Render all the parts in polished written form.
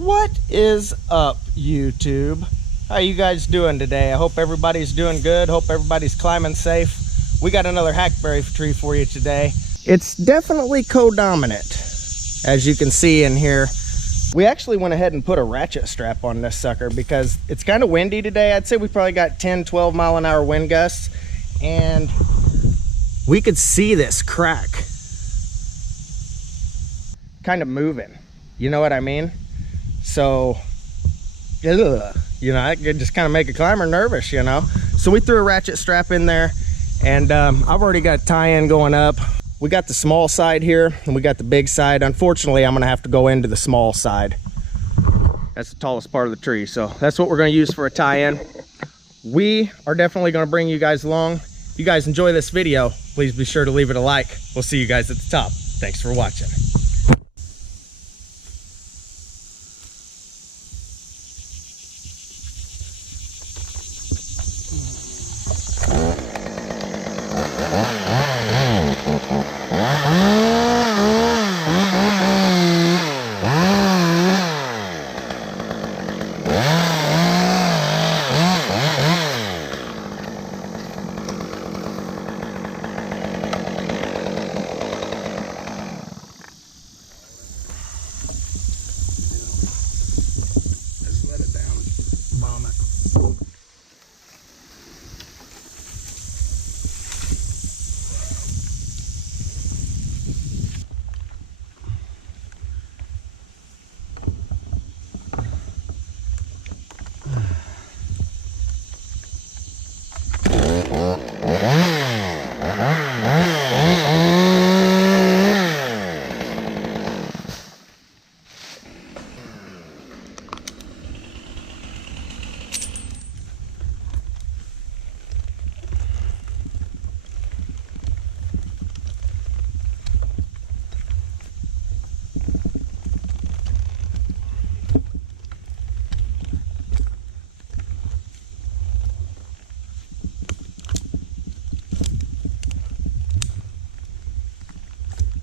What is up, YouTube? How you guys doing today? I hope everybody's doing good. Hope everybody's climbing safe. We got another hackberry tree for you today. It's definitely co-dominant, as you can see in here. We actually went ahead and put a ratchet strap on this sucker because it's kind of windy today. I'd say we probably got 10-12 mile an hour wind gusts, and we could see this crack kind of moving. You know what I mean? So, you know, that could just kind of make a climber nervous, you know? So we threw a ratchet strap in there, and I've already got tie-in going up. We got the small side here, and we got the big side. Unfortunately, I'm gonna have to go into the small side. That's the tallest part of the tree, so that's what we're gonna use for a tie-in. We are definitely gonna bring you guys along. If you guys enjoy this video, please be sure to leave it a like. We'll see you guys at the top. Thanks for watching.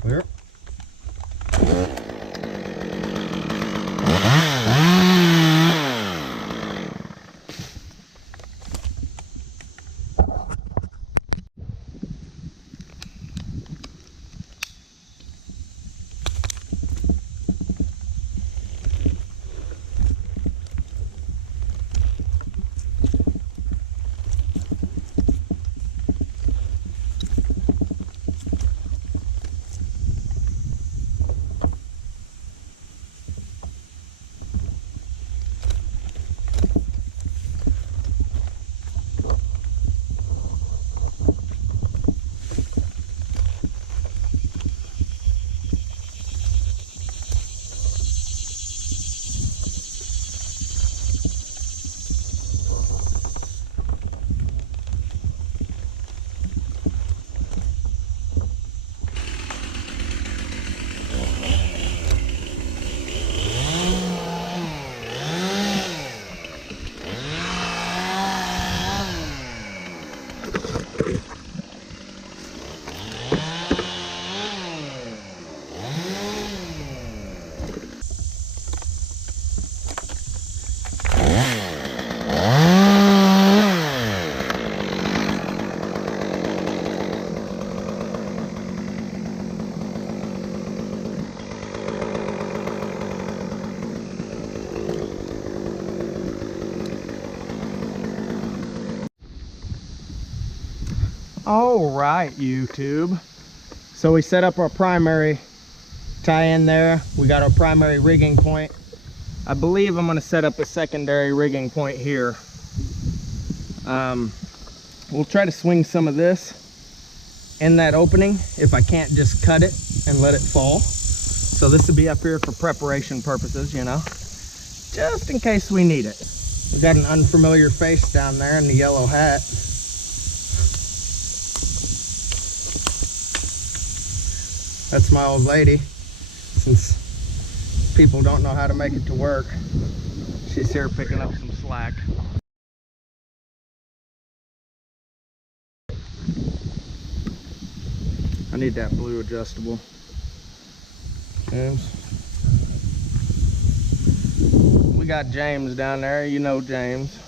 Clear. All right, YouTube. So we set up our primary tie-in there. We got our primary rigging point. I believe I'm gonna set up a secondary rigging point here. We'll try to swing some of this in that opening if I can't just cut it and let it fall. So this will be up here for preparation purposes, you know, just in case we need it. We got an unfamiliar face down there in the yellow hat. That's my old lady. Since people don't know how to make it to work, she's here picking up some slack. I need that blue adjustable. Oops. got James down there, you know James.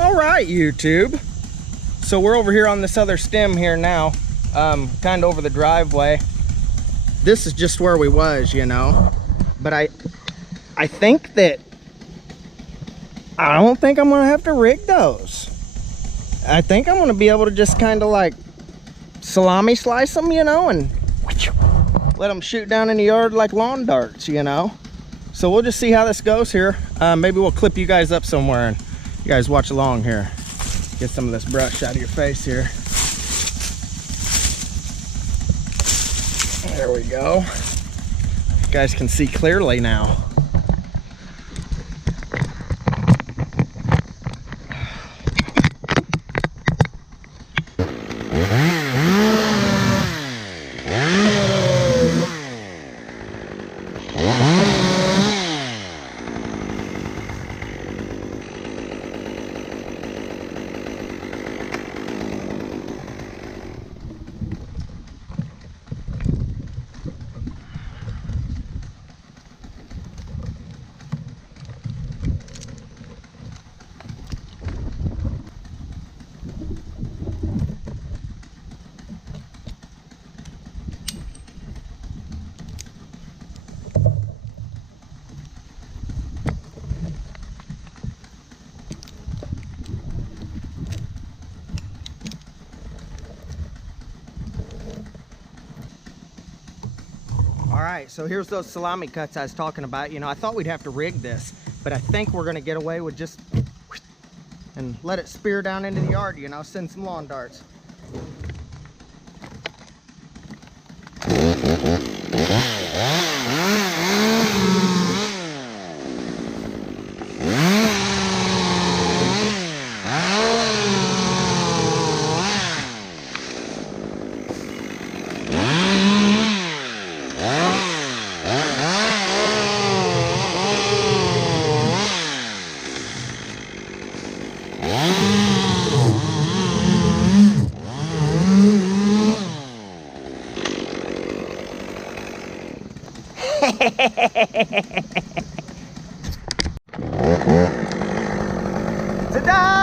All right, YouTube. So we're over here on this other stem here now, kind of over the driveway. This is just where we was, you know. But I think that I don't think I'm gonna have to rig those. I think I'm gonna be able to just kind of like salami slice them, you know, and let them shoot down in the yard like lawn darts, you know. So we'll just see how this goes here. Maybe we'll clip you guys up somewhere and you guys watch along here. Get some of this brush out of your face here. There we go. You guys can see clearly now. All right, so here's those salami cuts I was talking about. You know, I thought we'd have to rig this, but I think we're gonna get away with just and let it spear down into the yard, you know, send some lawn darts. Ta-da!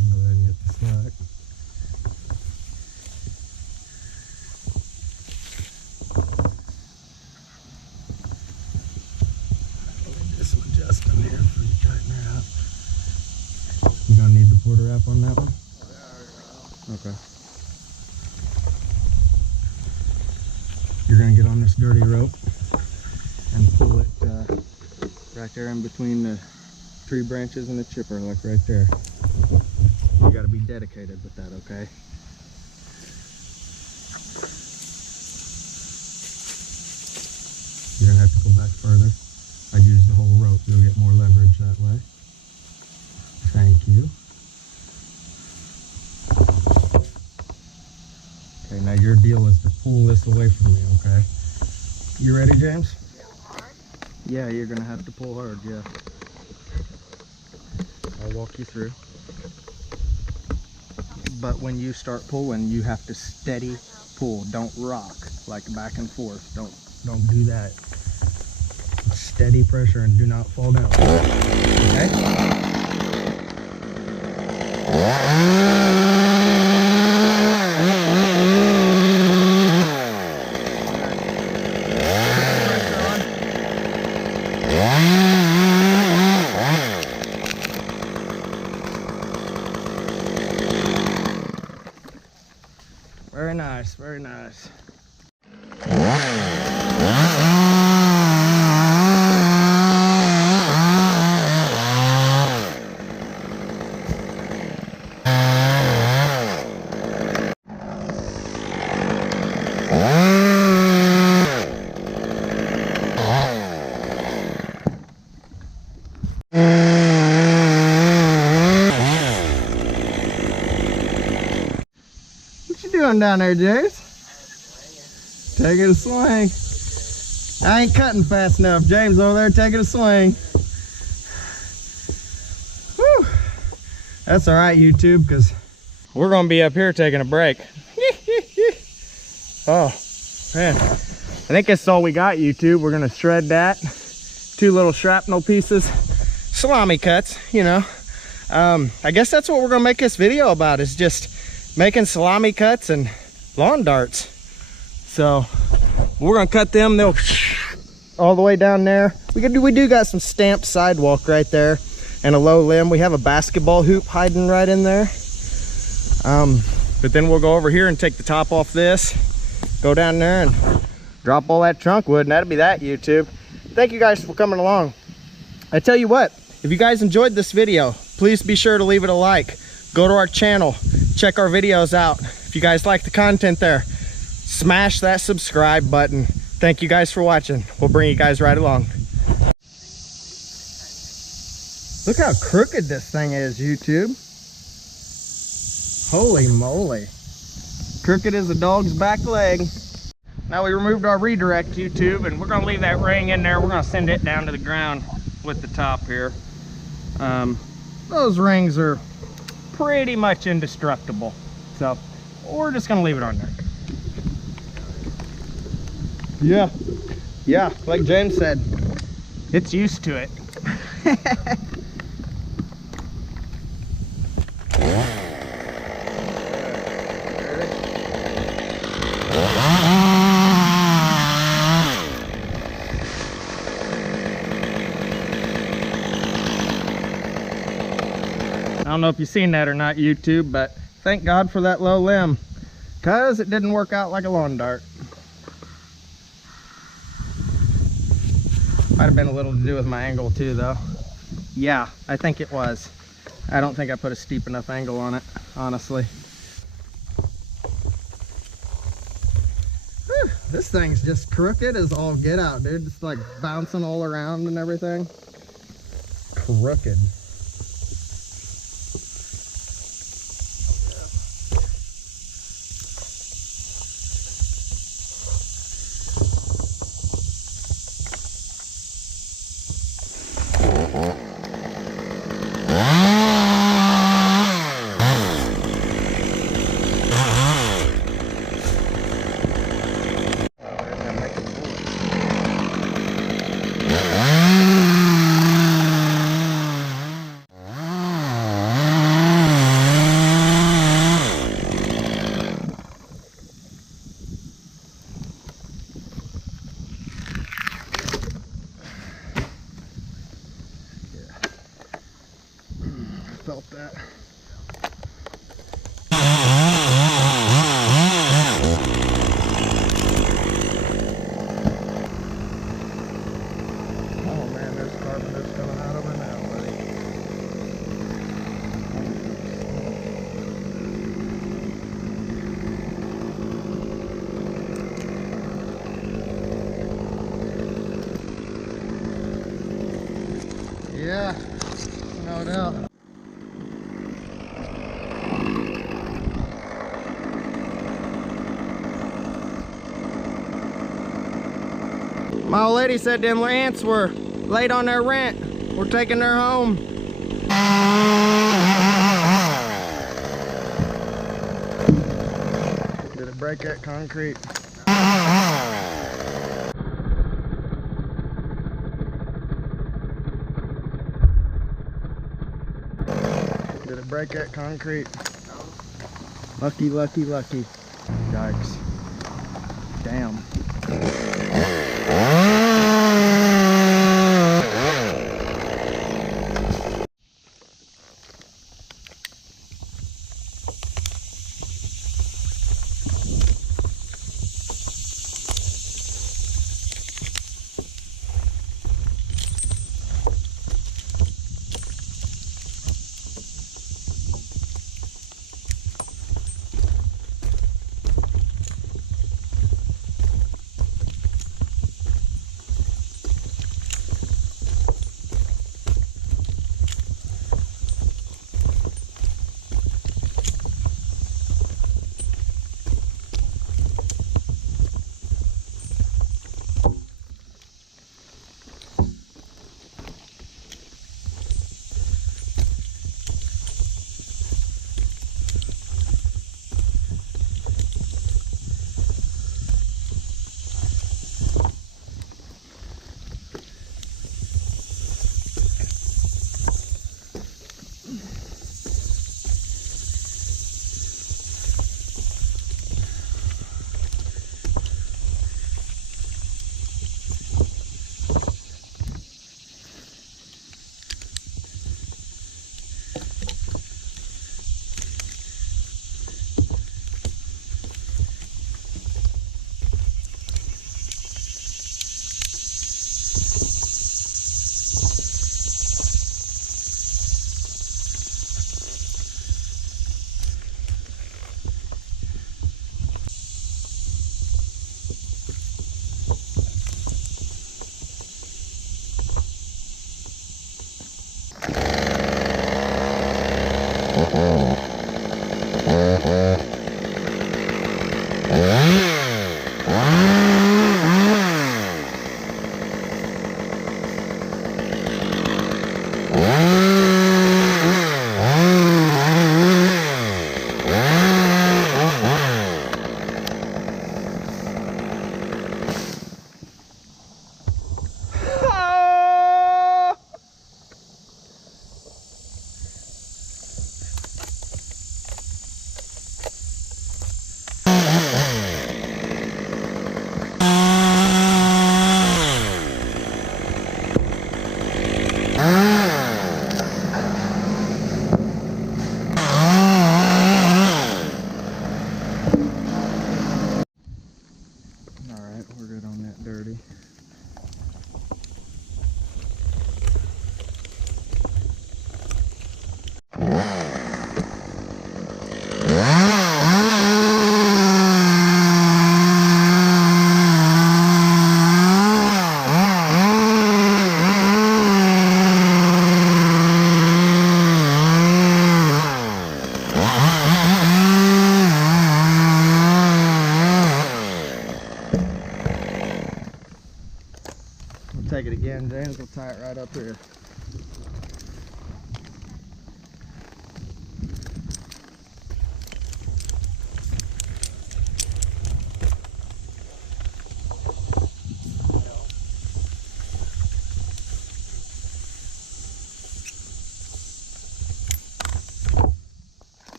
can go ahead and get the slack. Just adjust them here before you tighten her up. You gonna need the porter wrap on that one? Okay. You're gonna get on this dirty rope and pull it right there in between the tree branches and the chipper, like right there. You gotta be dedicated with that, okay? You're gonna have to go back further. I'd use the whole rope, you'll get more leverage that way. Thank you. Okay, now your deal is to pull this away from me, okay? You ready, James? Yeah, you're gonna have to pull hard, yeah. I'll walk you through. But when you start pulling, you have to steady pull. Don't rock, like back and forth. Don't do that. Steady pressure and do not fall down. Okay? Very nice, very nice. What you doing down there, James? Taking a swing. I ain't cutting fast enough. James over there taking a swing. Whew. That's all right, YouTube, because we're going to be up here taking a break. Oh, man. I think that's all we got, YouTube. We're going to shred that. 2 little shrapnel pieces. Salami cuts, you know. I guess that's what we're going to make this video about, is just making salami cuts and lawn darts. So we're going to cut them. They'll all the way down there. We do got some stamped sidewalk right there and a low limb. We have a basketball hoop hiding right in there. But then we'll go over here and take the top off this, go down there and drop all that trunk wood, and that'll be that, YouTube. Thank you guys for coming along. I tell you what, if you guys enjoyed this video, please be sure to leave it a like. Go to our channel, check our videos out. If you guys like the content there, smash that subscribe button. Thank you guys for watching. We'll bring you guys right along. Look how crooked this thing is, YouTube. Holy moly. Crooked as a dog's back leg. Now we removed our redirect, YouTube, and we're gonna leave that ring in there. We're gonna send it down to the ground with the top here. Those rings are pretty much indestructible. So we're just gonna leave it on there. Yeah, like James said, it's used to it. I don't know if you've seen that or not, YouTube, but thank God for that low limb, because it didn't work out like a lawn dart. Might have been a little to do with my angle too, though. Yeah, I think it was. I don't think I put a steep enough angle on it, honestly. Whew, this thing's just crooked as all get out, dude. It's like bouncing all around and everything. Crooked. felt that. Oh man, there's carbon that's coming out of it now, buddy. Yeah, no doubt. My old lady said them ants were late on their rent. We're taking her home. Did it break that concrete? Did it break that concrete? Lucky, lucky, lucky. Yikes. Damn.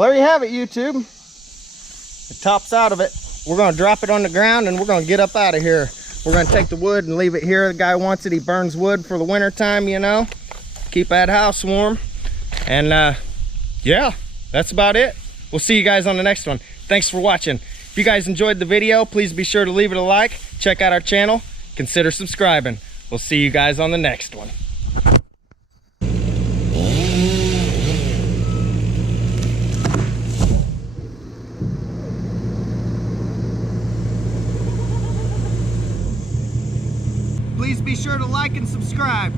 Well, there you have it, YouTube. The top's out of it. We're gonna drop it on the ground and we're gonna get up out of here. We're gonna take the wood and leave it here. The guy wants it. He burns wood for the winter time, you know. Keep that house warm. And yeah, that's about it. We'll see you guys on the next one. Thanks for watching. If you guys enjoyed the video, please be sure to leave it a like. Check out our channel. Consider subscribing. We'll see you guys on the next one. Please be sure to like and subscribe.